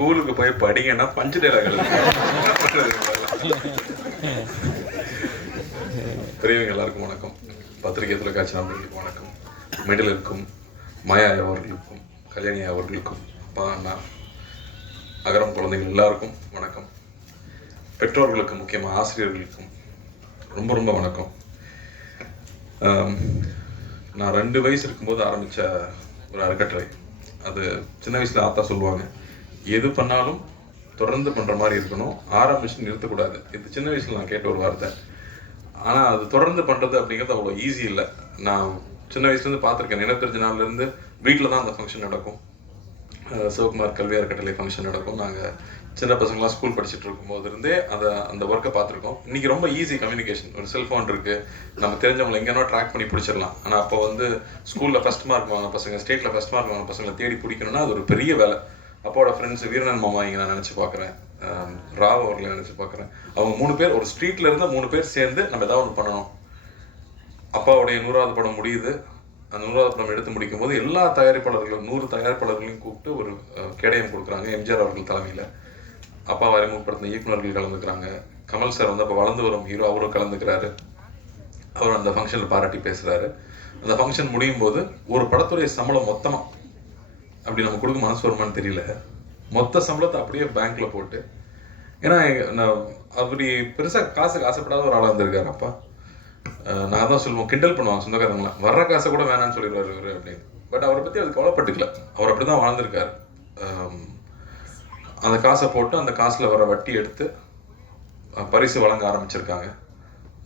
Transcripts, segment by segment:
ஸ்கூலுக்கு போய் படிங்கன்னா பஞ்சு நேரங்கள் பெரியவங்க எல்லாருக்கும் வணக்கம் பத்திரிகை தொலைக்காட்சி நண்பர்களுக்கு வணக்கம் மெடலுக்கும் இருக்கும் மாயா அவர்களுக்கும் கல்யாணி அவர்களுக்கும் அப்பா அண்ணா அகரம் குழந்தைகள் எல்லாருக்கும் வணக்கம் பெற்றோர்களுக்கு முக்கியமாக ஆசிரியர்களுக்கும் ரொம்ப ரொம்ப வணக்கம் நான் ரெண்டு வயசு இருக்கும்போது ஆரம்பித்த ஒரு அறக்கட்டளை அது சின்ன வயசில் ஆத்தா சொல்லுவாங்க எது பண்ணாலும் தொடர்ந்து பண்ணுற மாதிரி இருக்கணும் ஆரம்பிச்சு நிறுத்தக்கூடாது இது சின்ன வயசில் நான் கேட்ட ஒரு வார்த்தை ஆனால் அது தொடர்ந்து பண்ணுறது அப்படிங்கிறது அவ்வளோ ஈஸி இல்லை நான் சின்ன வயசுலேருந்து பார்த்துருக்கேன் நினைவு தெரிஞ்ச நாள்லேருந்து வீட்டில் தான் அந்த ஃபங்க்ஷன் நடக்கும் சிவகுமார் கல்வியார் கட்டளை ஃபங்க்ஷன் நடக்கும் நாங்கள் சின்ன பசங்களாம் ஸ்கூல் படிச்சுட்டு இருக்கும்போது இருந்தே அந்த அந்த ஒர்க்கை பார்த்துருக்கோம் இன்றைக்கி ரொம்ப ஈஸி கம்யூனிகேஷன் ஒரு செல்ஃபோன் இருக்குது நம்ம தெரிஞ்சவங்களை எங்கேனா ட்ராக் பண்ணி பிடிச்சிடலாம் ஆனால் அப்போ வந்து ஸ்கூலில் ஃபஸ்ட் மார்க் வாங்க பசங்க ஸ்டேட்டில் ஃபஸ்ட் மார்க் வாங்க பசங்களை தேடி பிடிக்கணும்னா அது ஒரு பெரிய வேலை அப்பாவோட ஃப்ரெண்ட்ஸ் வீரநன் மாமா இங்க நான் நினச்சி பார்க்குறேன் ராவ் அவர்களை நினச்சி பார்க்குறேன் அவங்க மூணு பேர் ஒரு ஸ்ட்ரீட்ல இருந்து மூணு பேர் சேர்ந்து நம்ம ஏதாவது ஒன்று பண்ணணும் அப்பாவுடைய நூறாவது படம் முடியுது அந்த நூறாவது படம் எடுத்து முடிக்கும் போது எல்லா தயாரிப்பாளர்களும் நூறு தயாரிப்பாளர்களையும் கூப்பிட்டு ஒரு கேடயம் கொடுக்குறாங்க எம்ஜிஆர் அவர்கள் தலைமையில் அப்பாவை அறிமுகப்படுத்தின இயக்குநர்கள் கலந்துக்கிறாங்க கமல் சார் வந்து அப்போ வளர்ந்து வரும் ஹீரோ அவரும் கலந்துக்கிறாரு அவர் அந்த ஃபங்க்ஷனில் பாராட்டி பேசுகிறாரு அந்த ஃபங்க்ஷன் முடியும் போது ஒரு படத்துடைய சம்பளம் மொத்தமாக அப்படி நம்ம கொடுக்க மனசு வருமானு தெரியல மொத்த சம்பளத்தை அப்படியே பேங்க்ல போட்டு ஏன்னா நான் அப்படி பெருசாக காசுக்கு ஆசைப்படாத ஒரு ஆளாக இருந்திருக்காரு அப்பா நான் தான் சொல்லுவோம் கிண்டல் பண்ணுவாங்க சொந்தக்காரங்களாம் வர்ற காசை கூட வேணாம்னு சொல்லிடுவார் இவர் அப்படின்னு பட் அவரை பற்றி அது கவலைப்பட்டுக்கல அவர் அப்படி தான் வாழ்ந்திருக்காரு அந்த காசை போட்டு அந்த காசில் வர வட்டி எடுத்து பரிசு வழங்க ஆரம்பிச்சிருக்காங்க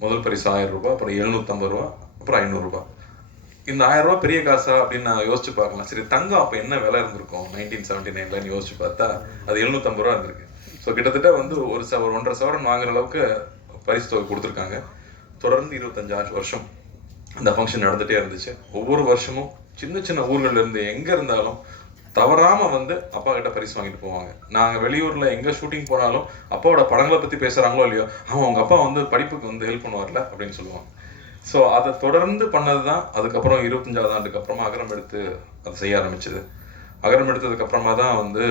முதல் பரிசு ஆயிரம் ரூபாய் அப்புறம் எழுநூற்றம்பது ரூபா அப்புறம் ஐநூறுரூபா இந்த ஆயிரம் ரூபாய் பெரிய காசா அப்படின்னு நான் யோசிச்சு பார்க்கலாம் சரி தங்கம் அப்போ என்ன விலை இருந்திருக்கும் நைன்டீன் செவன்டி நைன்லன்னு யோசிச்சு பார்த்தா அது எழுநூத்தம்பது ரூபா இருந்திருக்கு ஸோ கிட்டத்தட்ட வந்து ஒரு சவர் ஒன்றரை சவரன் வாங்குற அளவுக்கு பரிசு தொகை கொடுத்துருக்காங்க தொடர்ந்து இருபத்தஞ்சு வருஷம் அந்த ஃபங்க்ஷன் நடந்துகிட்டே இருந்துச்சு ஒவ்வொரு வருஷமும் சின்ன சின்ன ஊர்களில் இருந்து எங்கே இருந்தாலும் தவறாம வந்து அப்பா கிட்ட பரிசு வாங்கிட்டு போவாங்க நாங்க வெளியூர்ல எங்க ஷூட்டிங் போனாலும் அப்பாவோட படங்களை பத்தி பேசுறாங்களோ இல்லையோ அவன் அவங்க அப்பா வந்து படிப்புக்கு வந்து ஹெல்ப் பண்ணுவார்ல அப்படின்னு சொல்லுவாங்க ஸோ அதை தொடர்ந்து பண்ணது தான் அதுக்கப்புறம் இருபத்தஞ்சாவது ஆண்டுக்கு அப்புறமா அகரம் எடுத்து அதை செய்ய ஆரம்பிச்சது அகரம் எடுத்ததுக்கப்புறமா தான் வந்து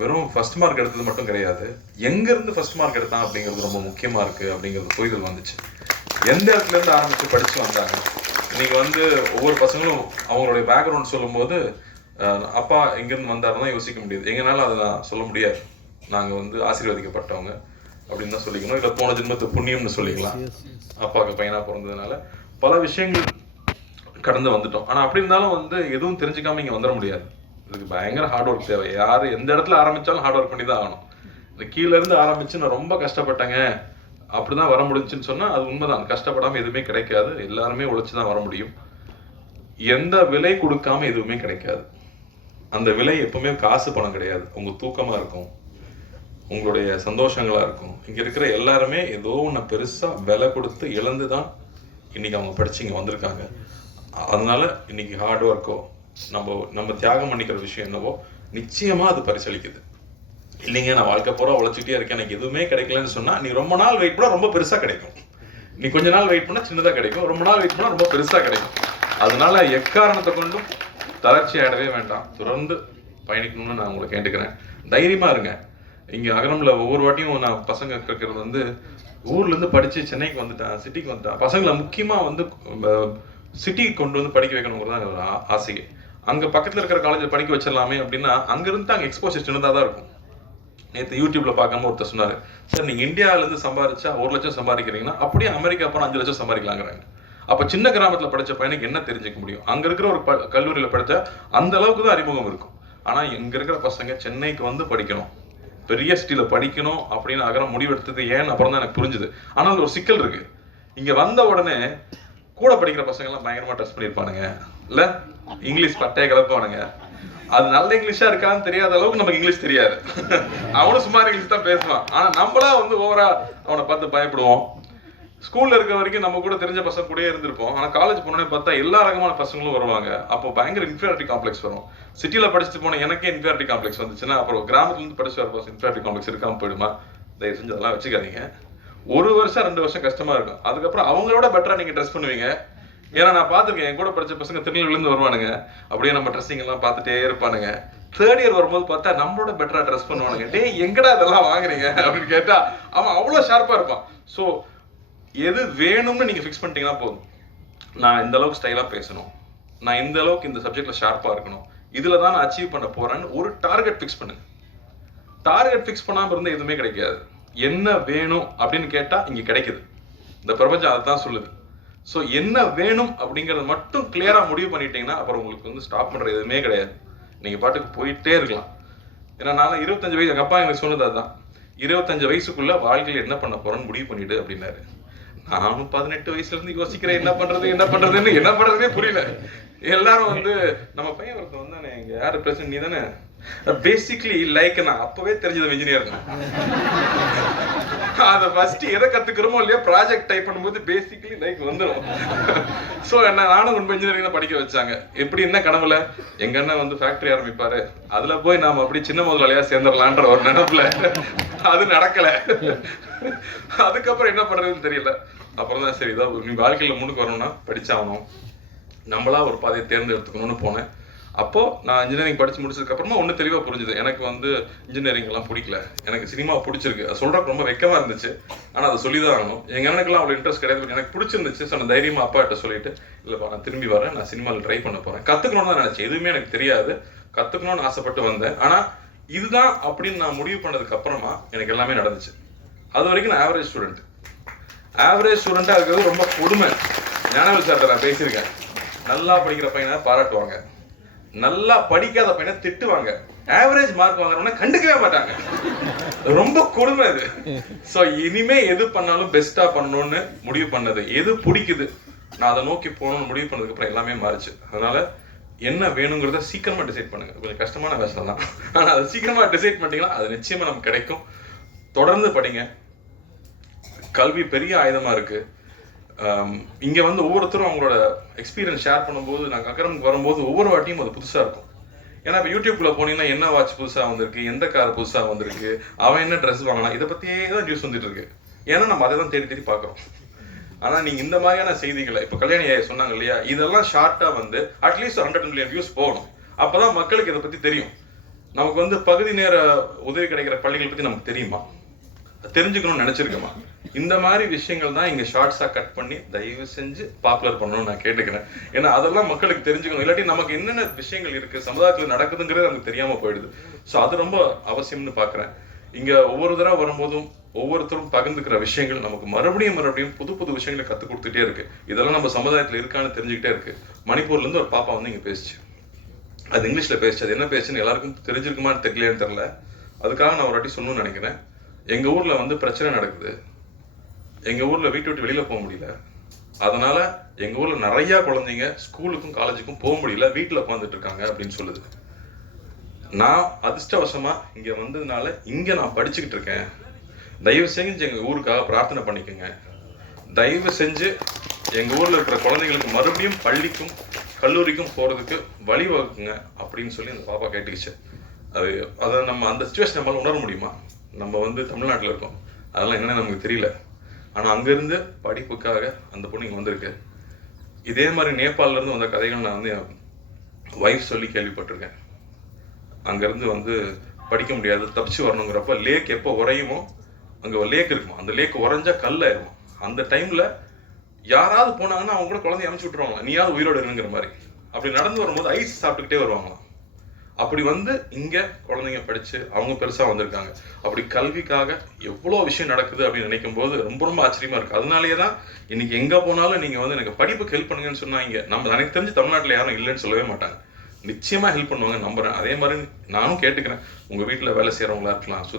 வெறும் ஃபர்ஸ்ட் மார்க் எடுத்தது மட்டும் கிடையாது எங்கேருந்து ஃபர்ஸ்ட் மார்க் எடுத்தான் அப்படிங்கிறது ரொம்ப முக்கியமாக இருக்குது அப்படிங்கிறது புரிதல் வந்துச்சு எந்த இடத்துலேருந்து ஆரம்பித்து படித்து வந்தாங்க இன்றைக்கி வந்து ஒவ்வொரு பசங்களும் அவங்களுடைய பேக்ரவுண்ட் சொல்லும்போது அப்பா எங்கேருந்து வந்தாருன்னா யோசிக்க முடியாது எங்களால் அதை நான் சொல்ல முடியாது நாங்கள் வந்து ஆசீர்வதிக்கப்பட்டவங்க அப்படின்னு தான் சொல்லிக்கணும் இல்லை போன ஜென்மத்து புண்ணியம்னு சொல்லிக்கலாம் அப்பாவுக்கு பையனாக பிறந்ததுனால பல விஷயங்கள் கடந்து வந்துட்டோம் ஆனால் அப்படி இருந்தாலும் வந்து எதுவும் தெரிஞ்சுக்காம இங்கே வந்துட முடியாது இதுக்கு பயங்கர ஹார்ட் ஒர்க் தேவை யார் எந்த இடத்துல ஆரம்பித்தாலும் ஹார்ட் ஒர்க் பண்ணி தான் ஆகணும் இந்த கீழேருந்து ஆரம்பித்து நான் ரொம்ப கஷ்டப்பட்டேங்க அப்படி தான் வர முடிஞ்சுன்னு சொன்னால் அது உண்மைதான் கஷ்டப்படாமல் எதுவுமே கிடைக்காது எல்லாருமே உழைச்சி தான் வர முடியும் எந்த விலை கொடுக்காம எதுவுமே கிடைக்காது அந்த விலை எப்பவுமே காசு பணம் கிடையாது உங்க தூக்கமா இருக்கும் உங்களுடைய சந்தோஷங்களாக இருக்கும் இங்கே இருக்கிற எல்லாருமே ஏதோ ஒன்று பெருசாக விலை கொடுத்து இழந்து தான் இன்றைக்கி அவங்க படித்து இங்கே வந்திருக்காங்க அதனால் இன்றைக்கி ஹார்ட் ஒர்க்கோ நம்ம நம்ம தியாகம் பண்ணிக்கிற விஷயம் என்னவோ நிச்சயமாக அது பரிசளிக்குது இல்லைங்க நான் வாழ்க்கை பூரா உழைச்சிட்டே இருக்கேன் எனக்கு எதுவுமே கிடைக்கலன்னு சொன்னால் நீ ரொம்ப நாள் வெயிட் பண்ணால் ரொம்ப பெருசாக கிடைக்கும் நீ கொஞ்ச நாள் வெயிட் பண்ணால் சின்னதாக கிடைக்கும் ரொம்ப நாள் வெயிட் பண்ணால் ரொம்ப பெருசாக கிடைக்கும் அதனால எக்காரணத்தை கொண்டும் தளர்ச்சி ஆடவே வேண்டாம் தொடர்ந்து பயணிக்கணும்னு நான் உங்களை கேட்டுக்கிறேன் தைரியமாக இருங்க இங்கே அகரமில் ஒவ்வொரு வாட்டியும் நான் பசங்க கேட்கறது வந்து ஊர்லேருந்து படித்து சென்னைக்கு வந்துட்டேன் சிட்டிக்கு வந்துட்டேன் பசங்களை முக்கியமாக வந்து சிட்டிக்கு கொண்டு வந்து படிக்க வைக்கணுங்கிறது தான் ஆசையே அங்கே பக்கத்தில் இருக்கிற காலேஜில் படிக்க வச்சிடலாமே அப்படின்னா அங்கேருந்து அங்கே எக்ஸ்போசர் சின்னதாக தான் இருக்கும் நேற்று யூடியூப்ல பார்க்காம ஒருத்தர் சொன்னார் சார் நீங்கள் இந்தியாவிலேருந்து சம்பாதிச்சா ஒரு லட்சம் சம்பாதிக்கிறீங்கன்னா அப்படியே அமெரிக்கா போனால் அஞ்சு லட்சம் சம்பாதிக்கலாங்கிறாங்க அப்போ சின்ன கிராமத்தில் படித்த பையனுக்கு என்ன தெரிஞ்சுக்க முடியும் அங்கே இருக்கிற ஒரு கல்லூரியில் படித்த அந்த அளவுக்கு தான் அறிமுகம் இருக்கும் ஆனால் இங்கே இருக்கிற பசங்க சென்னைக்கு வந்து படிக்கணும் பெரிய சிட்டியில் படிக்கணும் அப்படின்னு அகரம் முடிவெடுத்தது ஏன்னு அப்புறம் தான் எனக்கு புரிஞ்சுது ஆனால் ஒரு சிக்கல் இருக்கு இங்கே வந்த உடனே கூட படிக்கிற பசங்கள்லாம் பயங்கரமாக ட்ரெஸ் பண்ணியிருப்பானுங்க இல்லை இங்கிலீஷ் பட்டையை கிளப்புவானுங்க அது நல்ல இங்கிலீஷா இருக்கான்னு தெரியாத அளவுக்கு நமக்கு இங்கிலீஷ் தெரியாது அவனும் சுமார் இங்கிலீஷ் தான் பேசுவான் ஆனா நம்மளா வந்து ஓவரா அவனை பார்த்து பயப்படுவோம் ஸ்கூலில் இருக்க வரைக்கும் நம்ம கூட தெரிஞ்ச பசங்க கூட இருந்திருப்போம் ஆனால் காலேஜ் போனோடனே பார்த்தா எல்லா ரகமான பசங்களும் வருவாங்க அப்போ பயங்கர இன்ஃபியாரிட்டி காம்ப்ளெக்ஸ் வரும் சிட்டியில் படிச்சுட்டு போன எனக்கே இன்ஃபியாரிட்டி காம்ப்ளெக்ஸ் வந்துச்சுன்னா அப்புறம் கிராமத்துலேருந்து படிச்சு வர இன்ஃபியாரிட்டி காம்ப்ளெக்ஸ் இருக்காமல் போயிடுமா தயவு செஞ்சு அதெல்லாம் வச்சுக்காதீங்க ஒரு வருஷம் ரெண்டு வருஷம் கஷ்டமாக இருக்கும் அதுக்கப்புறம் அவங்களோட பெட்டராக நீங்கள் ட்ரெஸ் பண்ணுவீங்க ஏன்னா நான் பார்த்துருக்கேன் என் கூட படித்த பசங்க திருநெல்வேலிருந்து வருவானுங்க அப்படியே நம்ம ட்ரெஸ்ஸிங் எல்லாம் பார்த்துட்டே இருப்பானுங்க தேர்ட் இயர் வரும்போது பார்த்தா நம்மளோட பெட்டராக ட்ரெஸ் பண்ணுவானுங்க டே எங்கடா இதெல்லாம் வாங்குறீங்க அப்படின்னு கேட்டால் அவன் அவ்வளோ ஷார்ப்பாக இருப்பான் ஸோ எது வேணும்னு நீங்கள் ஃபிக்ஸ் பண்ணிட்டீங்கன்னா போதும் நான் இந்த அளவுக்கு ஸ்டைலாக பேசணும் நான் இந்த அளவுக்கு இந்த சப்ஜெக்டில் ஷார்ப்பாக இருக்கணும் இதில் தான் நான் அச்சீவ் பண்ண போகிறேன்னு ஒரு டார்கெட் ஃபிக்ஸ் பண்ணுங்க டார்கெட் ஃபிக்ஸ் பண்ணாமல் இருந்தால் எதுவுமே கிடைக்காது என்ன வேணும் அப்படின்னு கேட்டால் இங்கே கிடைக்குது இந்த பிரபஞ்சம் அதை தான் சொல்லுது ஸோ என்ன வேணும் அப்படிங்கிறத மட்டும் கிளியராக முடிவு பண்ணிட்டீங்கன்னா அப்புறம் உங்களுக்கு வந்து ஸ்டாப் பண்ணுற எதுவுமே கிடையாது நீங்கள் பாட்டுக்கு போயிட்டே இருக்கலாம் ஏன்னா நான் இருபத்தஞ்சு வயசு எங்கள் அப்பா எனக்கு சொன்னது அதுதான் இருபத்தஞ்சு வயசுக்குள்ளே வாழ்க்கையில் என்ன பண்ண போகிறோன்னு முடிவு பண்ணிவிடு அப்படின்னாரு நானும் பதினெட்டு வயசுல இருந்து யோசிக்கிறேன் என்ன பண்றது என்ன பண்றதுன்னு என்ன பண்றதுன்னே புரியல எல்லாரும் வந்து நம்ம பையன் ஒருத்த வந்தானே இங்க யாரு பிரச்சனை நீ தானே பேசிக்லி லைக் நான் அப்பவே தெரிஞ்சது இன்ஜினியர் அதை ஃபர்ஸ்ட் எதை கத்துக்கிறோமோ இல்லையா ப்ராஜெக்ட் டைப் பண்ணும்போது பேசிக்கலி லைக் வந்துடும் ஸோ என்ன நானும் ரொம்ப இன்ஜினியரிங் படிக்க வச்சாங்க எப்படி என்ன கனவுல எங்க அண்ணன் வந்து ஃபேக்ட்ரி ஆரம்பிப்பாரு அதில் போய் நாம அப்படி சின்ன முதலாளியா சேர்ந்துடலான்ற ஒரு நினைப்புல அது நடக்கல அதுக்கப்புறம் என்ன பண்ணுறதுன்னு தெரியல அப்புறம் தான் சரி இதான் நீ வாழ்க்கையில் முன்னுக்கு வரணும்னா படிச்சாகணும் நம்மளா ஒரு பாதையை தேர்ந்தெடுத்துக்கணும்னு போனேன் அப்போ நான் இன்ஜினியரிங் படித்து முடிச்சதுக்கப்புறமா ஒன்று தெளிவாக புரிஞ்சுது எனக்கு வந்து இன்ஜினியரிங் எல்லாம் பிடிக்கல எனக்கு சினிமா பிடிச்சிருக்கு அது சொல்கிறக்கு ரொம்ப வெக்கமாக இருந்துச்சு ஆனால் அதை சொல்லி தான் ஆகணும் எங்கள் எனக்குலாம் அவ்வளோ இன்ட்ரெஸ்ட் கிடையாது எனக்கு பிடிச்சிருந்துச்சு ஸோ நான் தைரியமாக கிட்ட சொல்லிட்டு இல்லைப்பா நான் திரும்பி வரேன் நான் சினிமாவில் ட்ரை பண்ண போகிறேன் கற்றுக்கணும்னு தான் நினச்சி எதுவுமே எனக்கு தெரியாது கற்றுக்கணும்னு ஆசைப்பட்டு வந்தேன் ஆனால் இதுதான் அப்படின்னு நான் முடிவு பண்ணதுக்கு அப்புறமா எனக்கு எல்லாமே நடந்துச்சு அது வரைக்கும் நான் ஆவரேஜ் ஸ்டூடெண்ட் ஆவரேஜ் ஸ்டூடெண்ட்டாக இருக்கிறது ரொம்ப கொடுமை ஞானவில் சார்கிட்ட நான் பேசியிருக்கேன் நல்லா படிக்கிற பையனை பாராட்டுவாங்க நல்லா படிக்காத பையனை திட்டுவாங்க ஆவரேஜ் மார்க் வாங்குறவன கண்டுக்கவே மாட்டாங்க ரொம்ப கொடுமை இது ஸோ இனிமே எது பண்ணாலும் பெஸ்டா பண்ணணும்னு முடிவு பண்ணது எது பிடிக்குது நான் அதை நோக்கி போகணும்னு முடிவு பண்ணதுக்கு அப்புறம் எல்லாமே மாறிச்சு அதனால என்ன வேணுங்கிறத சீக்கிரமா டிசைட் பண்ணுங்க கொஞ்சம் கஷ்டமான விஷயம் தான் ஆனால் அதை சீக்கிரமா டிசைட் பண்ணிட்டீங்கன்னா அது நிச்சயமா நமக்கு கிடைக்கும் தொடர்ந்து படிங்க கல்வி பெரிய ஆயுதமா இருக்கு இங்கே வந்து ஒவ்வொருத்தரும் அவங்களோட எக்ஸ்பீரியன்ஸ் ஷேர் பண்ணும்போது நாங்கள் அக்கரமுக்கு வரும்போது ஒவ்வொரு வாட்டியும் அது புதுசாக இருக்கும் ஏன்னா இப்போ யூடியூப்ல போனீங்கன்னா என்ன வாட்ச் புதுசாக வந்திருக்கு எந்த கார் புதுசாக வந்திருக்கு அவன் என்ன ட்ரெஸ் வாங்கலாம் இதை பற்றியே தான் நியூஸ் வந்துட்டு இருக்கு ஏன்னா நம்ம அதை தான் தேடி தேடி பார்க்குறோம் ஆனால் நீங்கள் இந்த மாதிரியான செய்திகளை இப்போ கல்யாணி சொன்னாங்க இல்லையா இதெல்லாம் ஷார்ட்டாக வந்து அட்லீஸ்ட் ஹண்ட்ரட் மில்லியன் வியூஸ் போகணும் அப்போ தான் மக்களுக்கு இதை பற்றி தெரியும் நமக்கு வந்து பகுதி நேர உதவி கிடைக்கிற பள்ளிகளை பற்றி நமக்கு தெரியுமா தெரிஞ்சுக்கணும்னு நினைச்சிருக்கேமா இந்த மாதிரி விஷயங்கள் தான் இங்க ஷார்ட்ஸா கட் பண்ணி தயவு செஞ்சு பாப்புலர் பண்ணணும்னு நான் கேட்டுக்கிறேன் ஏன்னா அதெல்லாம் மக்களுக்கு தெரிஞ்சுக்கணும் இல்லாட்டி நமக்கு என்னென்ன விஷயங்கள் இருக்கு சமுதாயத்துல நடக்குதுங்கிறது நமக்கு தெரியாம போயிடுது ஸோ அது ரொம்ப அவசியம்னு பாக்குறேன் இங்க ஒவ்வொரு தடவை வரும்போதும் ஒவ்வொருத்தரும் பகிர்ந்துக்கிற விஷயங்கள் நமக்கு மறுபடியும் மறுபடியும் புது புது விஷயங்களை கத்து கொடுத்துட்டே இருக்கு இதெல்லாம் நம்ம சமுதாயத்தில் இருக்கான்னு தெரிஞ்சுக்கிட்டே இருக்கு மணிப்பூர்ல இருந்து ஒரு பாப்பா வந்து இங்க பேசிச்சு அது இங்கிலீஷ்ல பேசிச்சு அது என்ன பேசுன்னு எல்லாருக்கும் தெரிஞ்சிருக்குமான்னு தெரியலன்னு தெரியல அதுக்காக நான் ஒரு வாட்டி சொல்லணும்னு நினைக்கிறேன் எங்கள் ஊரில் வந்து பிரச்சனை நடக்குது எங்கள் ஊரில் வீட்டு விட்டு வெளியில் போக முடியல அதனால் எங்கள் ஊரில் நிறையா குழந்தைங்க ஸ்கூலுக்கும் காலேஜுக்கும் போக முடியல வீட்டில் உட்காந்துட்டு இருக்காங்க அப்படின்னு சொல்லுது நான் அதிர்ஷ்டவசமா இங்கே வந்ததுனால இங்கே நான் படிச்சுக்கிட்டு இருக்கேன் தயவு செஞ்சு எங்கள் ஊருக்காக பிரார்த்தனை பண்ணிக்கோங்க தயவு செஞ்சு எங்கள் ஊரில் இருக்கிற குழந்தைங்களுக்கு மறுபடியும் பள்ளிக்கும் கல்லூரிக்கும் போகிறதுக்கு வழிவகுங்க அப்படின்னு சொல்லி அந்த பாப்பா கேட்டுக்கிச்சு அது அதை நம்ம அந்த சுச்சுவேஷன் நம்மளால் உணர முடியுமா நம்ம வந்து தமிழ்நாட்டில் இருக்கோம் அதெல்லாம் என்னென்னு நமக்கு தெரியல ஆனால் அங்கேருந்து படிப்புக்காக அந்த பொண்ணு இங்கே வந்திருக்கு இதே மாதிரி நேபாளிலேருந்து வந்த கதைகள் நான் வந்து என் ஒய்ஃப் சொல்லி கேள்விப்பட்டிருக்கேன் அங்கேருந்து வந்து படிக்க முடியாது தப்பிச்சு வரணுங்கிறப்ப லேக் எப்போ உறையுமோ அங்கே லேக் இருக்குமா அந்த லேக் உறைஞ்சா கல் ஆயிரும் அந்த டைமில் யாராவது போனாங்கன்னா அவங்க கூட குழந்தைய அமுச்சு விட்ருவாங்களா நீயாவது உயிரோடு இருங்கிற மாதிரி அப்படி நடந்து வரும்போது ஐஸ் சாப்பிட்டுக்கிட்டே வருவாங்களாம் அப்படி வந்து இங்கே குழந்தைங்க படித்து அவங்க பெருசாக வந்திருக்காங்க அப்படி கல்விக்காக எவ்வளோ விஷயம் நடக்குது அப்படின்னு நினைக்கும் போது ரொம்ப ரொம்ப ஆச்சரியமாக இருக்குது அதனாலேயே தான் இன்றைக்கி எங்கே போனாலும் நீங்கள் வந்து எனக்கு படிப்புக்கு ஹெல்ப் பண்ணுங்கன்னு சொன்னாங்க நம்ம எனக்கு தெரிஞ்சு தமிழ்நாட்டில் யாரும் இல்லைன்னு சொல்லவே மாட்டாங்க நிச்சயமாக ஹெல்ப் பண்ணுவாங்க நம்புகிறேன் அதே மாதிரி நானும் கேட்டுக்கிறேன் உங்கள் வீட்டில் வேலை செய்கிறவங்களா இருக்கலாம் சு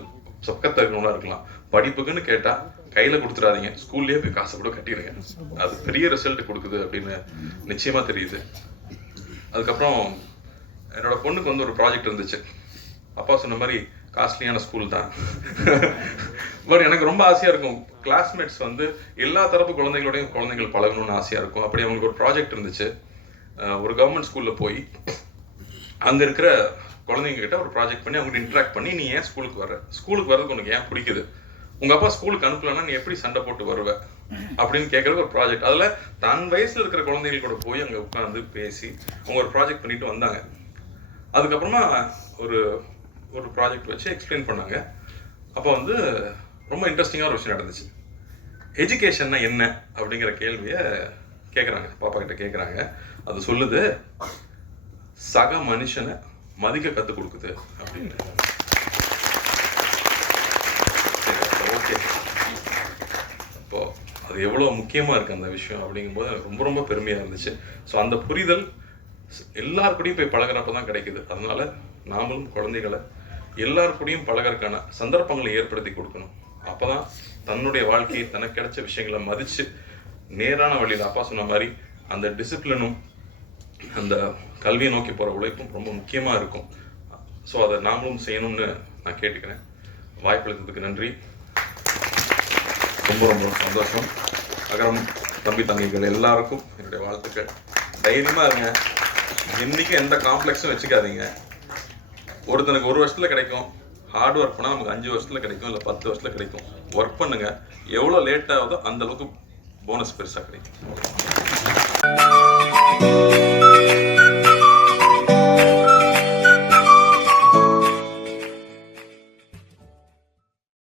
சொக்கத்தை இருக்கலாம் படிப்புக்குன்னு கேட்டால் கையில் கொடுத்துடாதீங்க ஸ்கூல்லேயே போய் காசை கூட கட்டிடுங்க அது பெரிய ரிசல்ட் கொடுக்குது அப்படின்னு நிச்சயமாக தெரியுது அதுக்கப்புறம் என்னோட பொண்ணுக்கு வந்து ஒரு ப்ராஜெக்ட் இருந்துச்சு அப்பா சொன்ன மாதிரி காஸ்ட்லியான ஸ்கூல் தான் பட் எனக்கு ரொம்ப ஆசையாக இருக்கும் கிளாஸ்மேட்ஸ் வந்து எல்லா தரப்பு குழந்தைகளோடையும் குழந்தைகள் பழகணும்னு ஆசையாக இருக்கும் அப்படி அவங்களுக்கு ஒரு ப்ராஜெக்ட் இருந்துச்சு ஒரு கவர்மெண்ட் ஸ்கூலில் போய் அங்கே இருக்கிற குழந்தைங்க கிட்ட ஒரு ப்ராஜெக்ட் பண்ணி அவங்க இன்ட்ராக்ட் பண்ணி நீ ஏன் ஸ்கூலுக்கு வர ஸ்கூலுக்கு வர்றதுக்கு உனக்கு ஏன் பிடிக்குது உங்கள் அப்பா ஸ்கூலுக்கு அனுப்பலன்னா நீ எப்படி சண்டை போட்டு வருவ அப்படின்னு கேட்குறதுக்கு ஒரு ப்ராஜெக்ட் அதில் தன் வயசில் இருக்கிற குழந்தைகள் கூட போய் அங்கே உட்காந்து பேசி அவங்க ஒரு ப்ராஜெக்ட் பண்ணிட்டு வந்தாங்க அதுக்கப்புறமா ஒரு ஒரு ப்ராஜெக்ட் வச்சு எக்ஸ்பிளைன் பண்ணாங்க அப்போ வந்து ரொம்ப இன்ட்ரெஸ்டிங்காக ஒரு விஷயம் நடந்துச்சு எஜுகேஷன்னா என்ன அப்படிங்கிற கேள்வியை கேட்குறாங்க பாப்பா கிட்ட கேட்குறாங்க அது சொல்லுது சக மனுஷனை மதிக்க கற்றுக் கொடுக்குது அப்படின்னு ஓகே அப்போ அது எவ்வளோ முக்கியமாக இருக்குது அந்த விஷயம் அப்படிங்கும்போது ரொம்ப ரொம்ப பெருமையாக இருந்துச்சு ஸோ அந்த புரிதல் எல்லார் போய் பழகிறப்ப தான் கிடைக்குது அதனால நாமளும் குழந்தைகளை எல்லார் கூடயும் பழகிறதுக்கான சந்தர்ப்பங்களை ஏற்படுத்தி கொடுக்கணும் அப்போதான் தன்னுடைய வாழ்க்கையை தனக்கு கிடைச்ச விஷயங்களை மதித்து நேரான வழியில் அப்பா சொன்ன மாதிரி அந்த டிசிப்ளினும் அந்த கல்வியை நோக்கி போகிற உழைப்பும் ரொம்ப முக்கியமாக இருக்கும் ஸோ அதை நாமளும் செய்யணும்னு நான் கேட்டுக்கிறேன் வாய்ப்பளித்ததுக்கு நன்றி ரொம்ப ரொம்ப சந்தோஷம் அகரம் தம்பி தங்கைகள் எல்லாருக்கும் என்னுடைய வாழ்த்துக்கள் தைரியமாக இருங்க என்றைக்கும் எந்த காம்ப்ளெக்ஸும் வச்சுக்காதீங்க ஒருத்தனுக்கு ஒரு வருஷத்தில் கிடைக்கும் ஹார்ட் ஒர்க் பண்ணால் நமக்கு அஞ்சு வருஷத்தில் கிடைக்கும் இல்லை பத்து வருஷத்தில் கிடைக்கும் ஒர்க் பண்ணுங்கள் எவ்வளோ லேட் ஆகுதோ அந்தளவுக்கு போனஸ் பெருசாக கிடைக்கும்